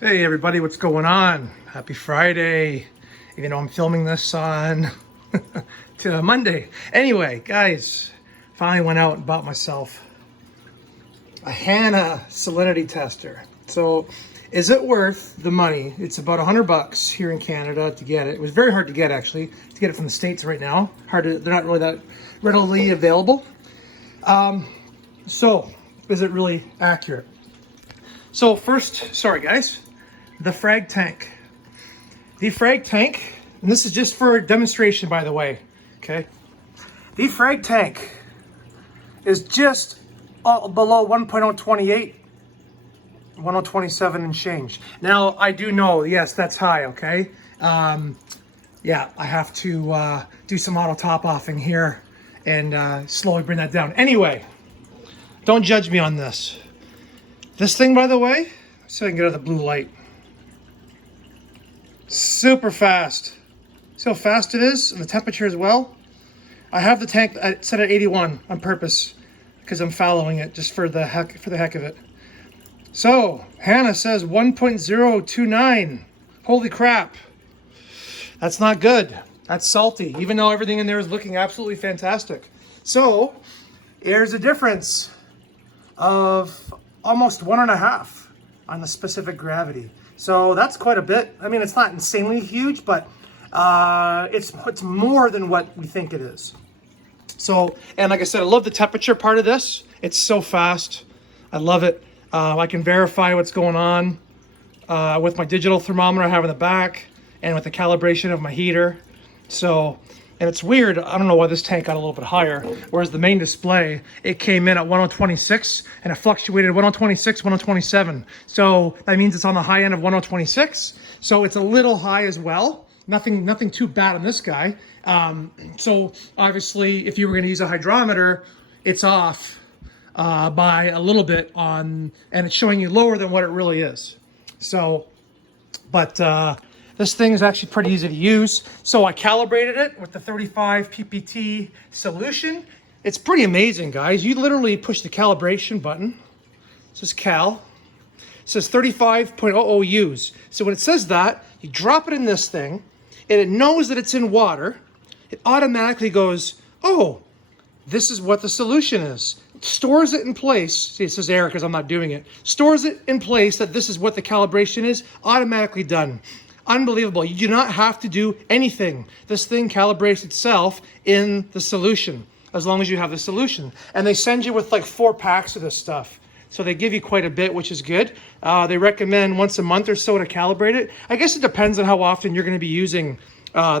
Hey everybody, what's going on? Happy Friday. Even though I'm filming this on to Monday. Anyway, guys, finally went out and bought myself a Hanna Salinity tester. So, is it worth the money? It's about $100 here in Canada to get it. It was very hard to get actually, to get it from the States right now. They're not really that readily available. So, is it really accurate? So first, sorry guys, the frag tank. The frag tank, and this is just for demonstration by the way, okay? The frag tank is just below 1.028, 1.027 and change. Now I do know, yes, that's high, okay? Yeah, I have to do some auto top offing here and slowly bring that down. Anyway, don't judge me on this. This thing, by the way, so I can get out of the blue light. Super fast. See how fast it is, and the temperature as well. I have the tank set at 81 on purpose because I'm following it just for the heck of it. So Hanna says 1.029. Holy crap! That's not good. That's salty, even though everything in there is looking absolutely fantastic. So there's a difference of almost 1.5 on the specific gravity. So that's quite a bit. I mean, it's not insanely huge, but it's more than what we think it is. So, and like I said, I love the temperature part of this. It's so fast. I love it. I can verify what's going on with my digital thermometer I have in the back and with the calibration of my heater. So, and it's weird, I don't know why this tank got a little bit higher, whereas the main display, it came in at 1.026 and it fluctuated 1.026, 1.027. So that means it's on the high end of 1.026. So it's a little high as well. Nothing too bad on this guy. So obviously, if you were gonna use a hydrometer, it's off by a little bit and it's showing you lower than what it really is. So, but this thing is actually pretty easy to use. So I calibrated it with the 35 ppt solution. It's pretty amazing, guys. You literally push the calibration button. It says cal. It says 35.00 U's. So when it says that, you drop it in this thing, and it knows that it's in water. It automatically goes, oh, this is what the solution is. It stores it in place. See, it says error because I'm not doing it. Stores it in place that this is what the calibration is, automatically done. Unbelievable. You do not have to do anything. This thing calibrates itself in the solution, as long as you have the solution. And they send you with like 4 packs of this stuff. So they give you quite a bit, which is good. They recommend once a month or so to calibrate it. I guess it depends on how often you're going to be using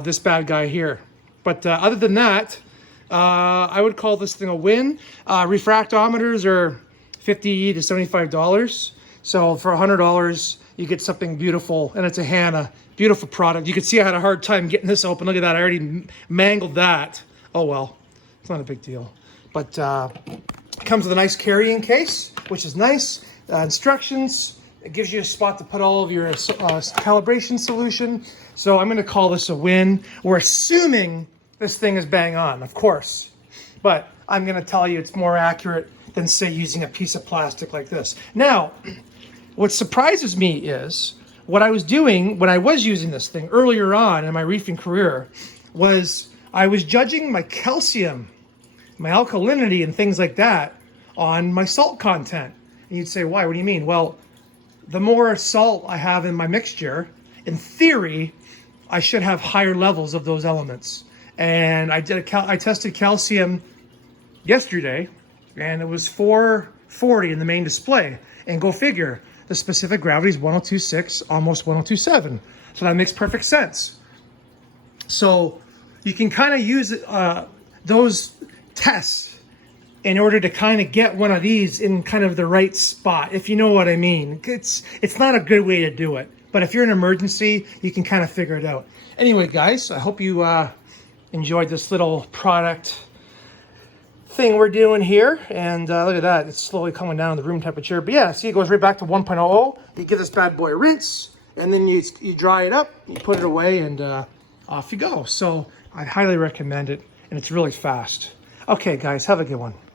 this bad guy here. But other than that, I would call this thing a win. Refractometers are $50 to $75. So for $100, you get something beautiful, and it's a Hanna. Beautiful product. You can see I had a hard time getting this open. Look at that, I already mangled that. Oh well, it's not a big deal. But it comes with a nice carrying case, which is nice. Instructions, it gives you a spot to put all of your calibration solution. So I'm gonna call this a win. We're assuming this thing is bang on, of course. But I'm gonna tell you it's more accurate than say using a piece of plastic like this. Now, what surprises me is what I was doing when I was using this thing earlier on in my reefing career was I was judging my calcium, my alkalinity and things like that on my salt content. And you'd say, why? What do you mean? Well, the more salt I have in my mixture, in theory, I should have higher levels of those elements. And I tested calcium yesterday, and it was 440 in the main display. And go figure, the specific gravity is 1.026, almost 1.027. So that makes perfect sense. So you can kind of use those tests in order to kind of get one of these in kind of the right spot, if you know what I mean. It's not a good way to do it, but if you're in an emergency, you can kind of figure it out. Anyway, guys, I hope you enjoyed this little product thing we're doing here, and look at that, it's slowly coming down the room temperature. But yeah, see, it goes right back to 1.00. You give this bad boy a rinse, and then you dry it up, you put it away, and off you go. So I highly recommend it, and it's really fast. Okay guys, have a good one.